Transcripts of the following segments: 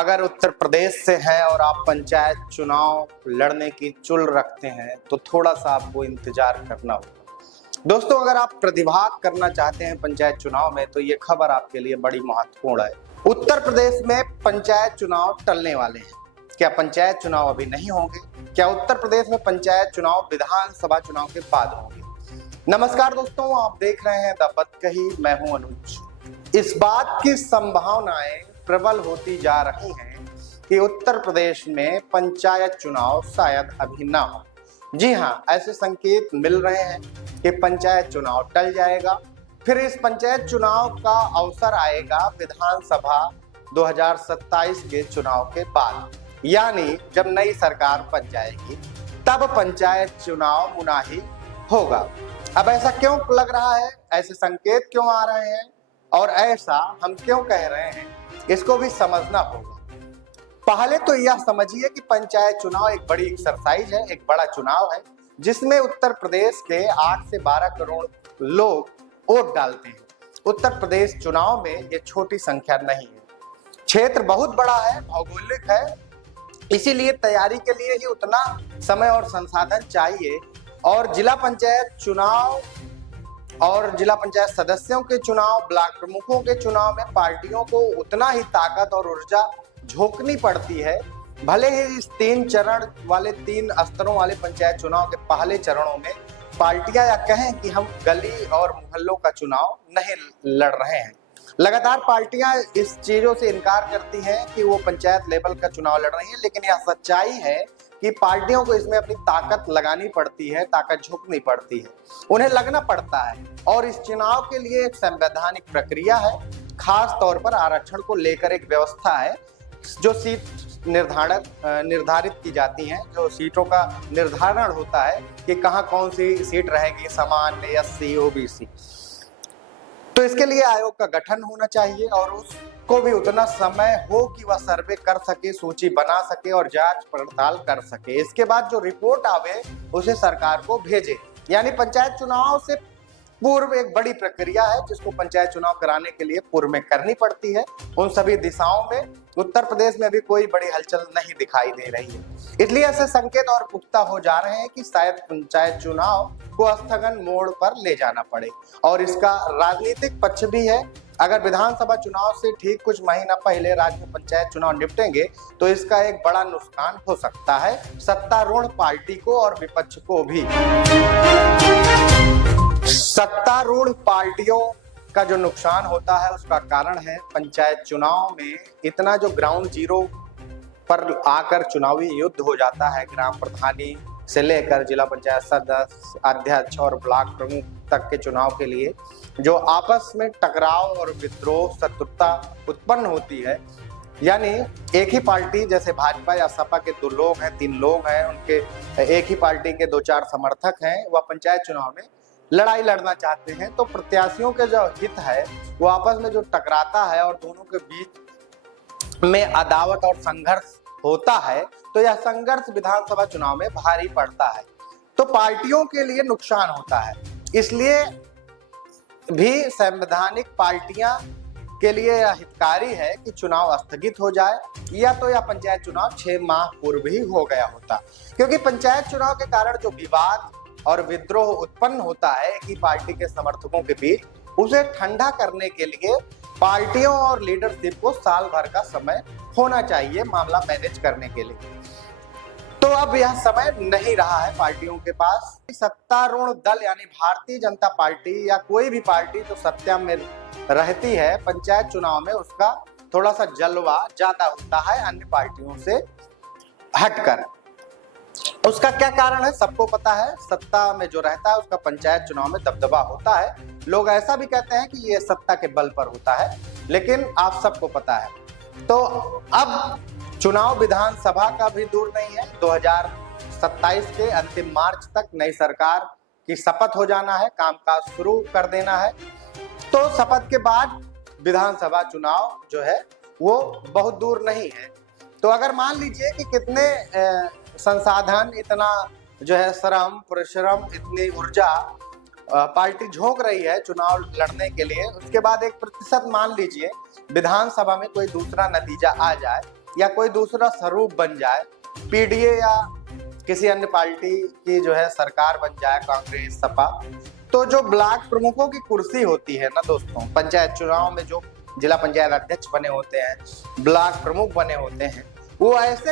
अगर उत्तर प्रदेश से हैं और आप पंचायत चुनाव लड़ने की चुल रखते हैं तो थोड़ा सा आपको इंतजार करना होगा। दोस्तों, अगर आप प्रतिभाग करना चाहते हैं पंचायत चुनाव में तो ये खबर आपके लिए बड़ी महत्वपूर्ण है। उत्तर प्रदेश में पंचायत चुनाव टलने वाले हैं। क्या पंचायत चुनाव अभी नहीं होंगे? क्या उत्तर प्रदेश में पंचायत चुनाव विधानसभा चुनाव के बाद होंगे? नमस्कार दोस्तों, आप देख रहे हैं द बतकही। मैं हूं अनुज। इस बात की संभावनाएं प्रबल होती जा रही हैं कि उत्तर प्रदेश में पंचायत चुनाव शायद अभी ना हो। जी हाँ, ऐसे संकेत मिल रहे हैं कि पंचायत चुनाव टल जाएगा। फिर इस पंचायत चुनाव का अवसर आएगा विधानसभा 2027 के चुनाव के बाद, यानी जब नई सरकार बन जाएगी तब पंचायत चुनाव मुनाही होगा। अब ऐसा क्यों लग रहा है, ऐसे संकेत क्यों आ रहे हैं और ऐसा हम क्यों कह रहे हैं, इसको भी समझना होगा। पहले तो यह समझिए कि पंचायत चुनाव एक बड़ी एक्सरसाइज है, एक बड़ा चुनाव है जिसमें उत्तर प्रदेश के 8 से 12 करोड़ लोग वोट डालते हैं। उत्तर प्रदेश चुनाव में ये छोटी संख्या नहीं है। क्षेत्र बहुत बड़ा है, भौगोलिक है, इसीलिए तैयारी के लिए ही उतना समय और संसाधन चाहिए। और जिला पंचायत चुनाव और जिला पंचायत सदस्यों के चुनाव, ब्लॉक प्रमुखों के चुनाव में पार्टियों को उतना ही ताकत और ऊर्जा झोंकनी पड़ती है। भले ही इस 3 चरण वाले 3 स्तरों वाले पंचायत चुनाव के पहले चरणों में पार्टियां या कहें कि हम गली और मोहल्लों का चुनाव नहीं लड़ रहे हैं। लगातार पार्टियां इस चीजों से इनकार करती हैं कि वो पंचायत लेवल का चुनाव लड़ रही हैं, लेकिन यह सच्चाई है कि पार्टियों को इसमें अपनी ताकत लगानी पड़ती है, ताकत झोंकनी पड़ती है, उन्हें लगना पड़ता है। और इस चुनाव के लिए एक संवैधानिक प्रक्रिया है। खास तौर पर आरक्षण को लेकर एक व्यवस्था है, जो सीट निर्धारित की जाती हैं, जो सीटों का निर्धारण होता है कि कहाँ कौन सी सीट रहेगी, सामान्य, एससी, ओबीसी। तो इसके लिए आयोग का गठन होना चाहिए और उसको भी उतना समय हो कि वह सर्वे कर सके, सूची बना सके और जांच पड़ताल कर सके। इसके बाद जो रिपोर्ट आवे उसे सरकार को भेजे। यानी पंचायत चुनाव से पूर्व एक बड़ी प्रक्रिया है जिसको पंचायत चुनाव कराने के लिए पूर्व में करनी पड़ती है। उन सभी दिशाओं में उत्तर प्रदेश में अभी कोई बड़ी हलचल नहीं दिखाई दे रही है। इसलिए ऐसे संकेत और पुख्ता हो जा रहे हैं कि शायद पंचायत चुनाव को स्थगन मोड़ पर ले जाना पड़े। और इसका राजनीतिक पक्ष भी है। अगर विधानसभा चुनाव से ठीक कुछ महीना पहले राज्य में पंचायत चुनाव निपटेंगे तो इसका एक बड़ा नुकसान हो सकता है सत्तारूढ़ पार्टी को और विपक्ष को भी। सत्तारूढ़ पार्टियों का जो नुकसान होता है उसका कारण है पंचायत चुनाव में इतना जो ग्राउंड जीरो पर आकर चुनावी युद्ध हो जाता है। ग्राम प्रधानी से लेकर जिला पंचायत सदस्य, अध्यक्ष और ब्लॉक प्रमुख तक के चुनाव के लिए जो आपस में टकराव और विद्रोह, शत्रुता उत्पन्न होती है। यानी एक ही पार्टी, जैसे भाजपा या सपा के 2 लोग हैं, 3 लोग हैं, उनके एक ही पार्टी के 2-4 समर्थक हैं, वह पंचायत चुनाव में लड़ाई लड़ना चाहते हैं। तो प्रत्याशियों के जो हित है वो आपस में जो टकराता है और दोनों के बीच में अदावत और संघर्ष होता है, तो यह संघर्ष विधानसभा चुनाव में भारी पड़ता है, तो पार्टियों के लिए नुकसान होता है। इसलिए भी संवैधानिक पार्टियां के लिए यह हितकारी है कि चुनाव स्थगित हो जाए या तो यह पंचायत चुनाव 6 माह पूर्व ही हो गया होता। क्योंकि पंचायत चुनाव के कारण जो विवाद और विद्रोह उत्पन्न होता है एक ही पार्टी के समर्थकों के बीच, उसे ठंडा करने के लिए पार्टियों और लीडरशिप को साल भर का समय होना चाहिए मामला मैनेज करने के लिए। तो अब यह समय नहीं रहा है पार्टियों के पास। सत्तारूढ़ दल यानी भारतीय जनता पार्टी या कोई भी पार्टी जो सत्ता में रहती है, पंचायत चुनाव में उसका थोड़ा सा जलवा ज्यादा होता है अन्य पार्टियों से हटकर। उसका क्या कारण है सबको पता है। सत्ता में जो रहता है उसका पंचायत चुनाव में दबदबा होता है। लोग ऐसा भी कहते हैं कि ये सत्ता के बल पर होता है, लेकिन आप सबको पता है। तो अब चुनाव विधानसभा का भी दूर नहीं है। 2027 के अंतिम मार्च तक नई सरकार की शपथ हो जाना है, कामकाज शुरू कर देना है। तो शपथ के बाद विधानसभा चुनाव जो है वो बहुत दूर नहीं है। तो अगर मान लीजिए कि कितने संसाधन, इतना जो है श्रम, परिश्रम, इतनी ऊर्जा पार्टी झोंक रही है चुनाव लड़ने के लिए, उसके बाद 1% मान लीजिए विधानसभा में कोई दूसरा नतीजा आ जाए या कोई दूसरा स्वरूप बन जाए, पीडीए या किसी अन्य पार्टी की जो है सरकार बन जाए, कांग्रेस सपा, तो जो ब्लॉक प्रमुखों की कुर्सी होती है ना दोस्तों, पंचायत चुनाव में जो जिला पंचायत अध्यक्ष बने होते हैं, ब्लॉक प्रमुख बने होते हैं, वो ऐसे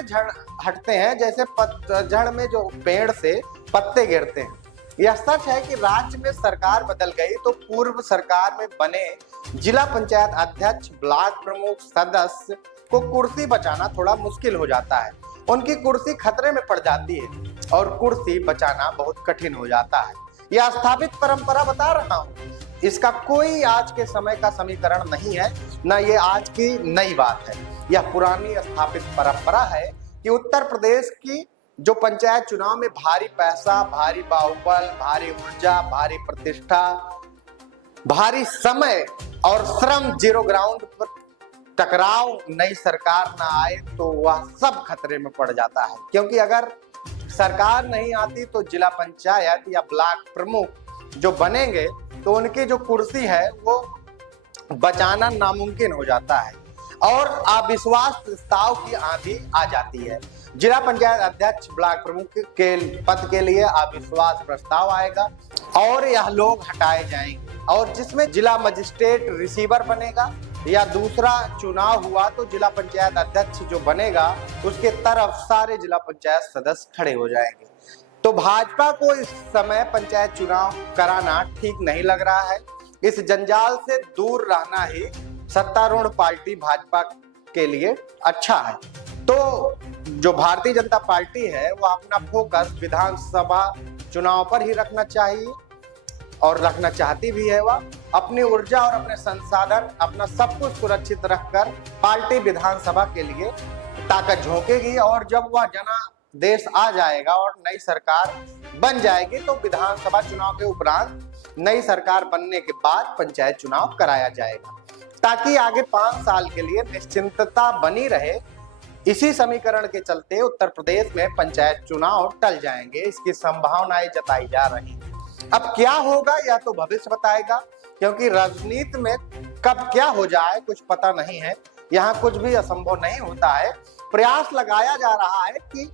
हटते हैं जैसे पतझड़ में जो पेड़ से पत्ते गिरते हैं। यह सच है कि राज्य में सरकार बदल गई तो पूर्व सरकार में बने जिला पंचायत अध्यक्ष, ब्लॉक प्रमुख, सदस्य को कुर्सी बचाना थोड़ा मुश्किल हो जाता है। उनकी कुर्सी खतरे में पड़ जाती है और कुर्सी बचाना बहुत कठिन हो जाता है। यह स्थापित परंपरा बता रहा हूँ, इसका कोई आज के समय का समीकरण नहीं है, न ये आज की नई बात है। यह पुरानी स्थापित परंपरा है कि उत्तर प्रदेश की जो पंचायत चुनाव में भारी पैसा, भारी बाहुबल, भारी ऊर्जा, भारी प्रतिष्ठा, भारी समय और श्रम, जीरो ग्राउंड पर टकराव, नई सरकार ना आए तो वह सब खतरे में पड़ जाता है। क्योंकि अगर सरकार नहीं आती तो जिला पंचायत या ब्लॉक प्रमुख जो बनेंगे तो उनकी जो कुर्सी है वो बचाना नामुमकिन हो जाता है और अविश्वास प्रस्ताव की आंधी आ जाती है। जिला पंचायत अध्यक्ष, ब्लॉक प्रमुख के पद के लिए अविश्वास प्रस्ताव आएगा और यह लोग हटाए जाएंगे, और जिसमें जिला मजिस्ट्रेट रिसीवर बनेगा या दूसरा चुनाव हुआ तो जिला पंचायत अध्यक्ष जो बनेगा उसके तरफ सारे जिला पंचायत सदस्य खड़े हो जाएंगे। तो भाजपा को इस समय पंचायत चुनाव कराना ठीक नहीं लग रहा है। इस जंजाल से दूर रहना ही सत्तारूढ़ पार्टी भाजपा के लिए अच्छा है। तो जो भारतीय जनता पार्टी है वो अपना फोकस विधानसभा चुनाव पर ही रखना चाहिए और रखना चाहती भी है। वह अपनी ऊर्जा और अपने संसाधन, अपना सब कुछ सुरक्षित रखकर पार्टी विधानसभा के लिए ताकत झोंकेगी, और जब वह जनादेश आ जाएगा और नई सरकार बन जाएगी तो विधानसभा चुनाव के उपरांत नई सरकार बनने के बाद पंचायत चुनाव कराया जाएगा, ताकि आगे 5 साल के लिए निश्चिंतता बनी रहे। इसी समीकरण के चलते उत्तर प्रदेश में पंचायत चुनाव टल जाएंगे, इसकी संभावनाएं जताई जा रही हैं। अब क्या होगा यह तो भविष्य बताएगा, क्योंकि राजनीति में कब क्या हो जाए कुछ पता नहीं है। यहाँ कुछ भी असंभव नहीं होता है। प्रयास लगाया जा रहा है कि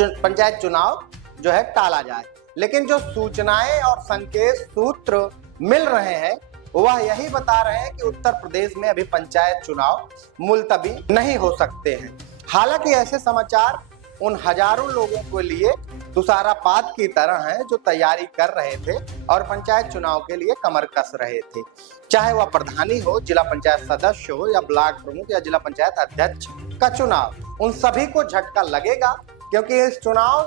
पंचायत चुनाव जो है टाला जाए, लेकिन जो सूचनाएं और संकेत सूत्र मिल रहे हैं वह यही बता रहे हैं कि उत्तर प्रदेश में अभी पंचायत चुनाव मुलतवी नहीं हो सकते हैं। हालांकि ऐसे समाचार उन हजारों लोगों के लिए तुषारापात की तरह हैं जो तैयारी कर रहे थे और पंचायत चुनाव के लिए कमर कस रहे थे। चाहे वह प्रधानी हो, जिला पंचायत सदस्य हो या ब्लॉक प्रमुख या जिला पंचायत अध्यक्ष का चुनाव, उन सभी को झटका लगेगा, क्योंकि इस चुनाव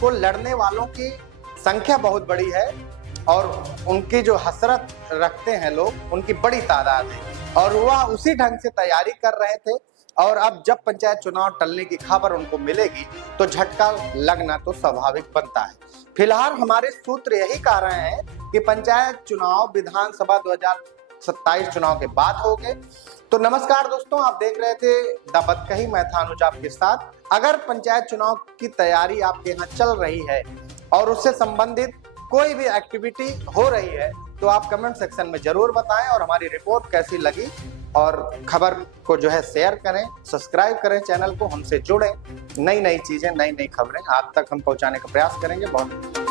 को लड़ने वालों की संख्या बहुत बड़ी है और उनकी जो हसरत रखते हैं लोग, उनकी बड़ी तादाद है और वह उसी ढंग से तैयारी कर रहे थे। और अब जब पंचायत चुनाव टलने की खबर उनको मिलेगी तो झटका लगना तो स्वाभाविक बनता है। फिलहाल हमारे सूत्र यही कह रहे हैं कि पंचायत चुनाव विधानसभा 2027 चुनाव के बाद होंगे। तो नमस्कार दोस्तों, आप देख रहे थे द बतकही, मैं था अनुज आपके साथ। अगर पंचायत चुनाव की तैयारी आपके यहाँ चल रही है और उससे संबंधित कोई भी एक्टिविटी हो रही है तो आप कमेंट सेक्शन में जरूर बताएं और हमारी रिपोर्ट कैसी लगी, और खबर को जो है शेयर करें, सब्सक्राइब करें चैनल को, हमसे जुड़ें। नई नई चीजें, नई नई खबरें आप तक हम पहुंचाने का प्रयास करेंगे। बहुत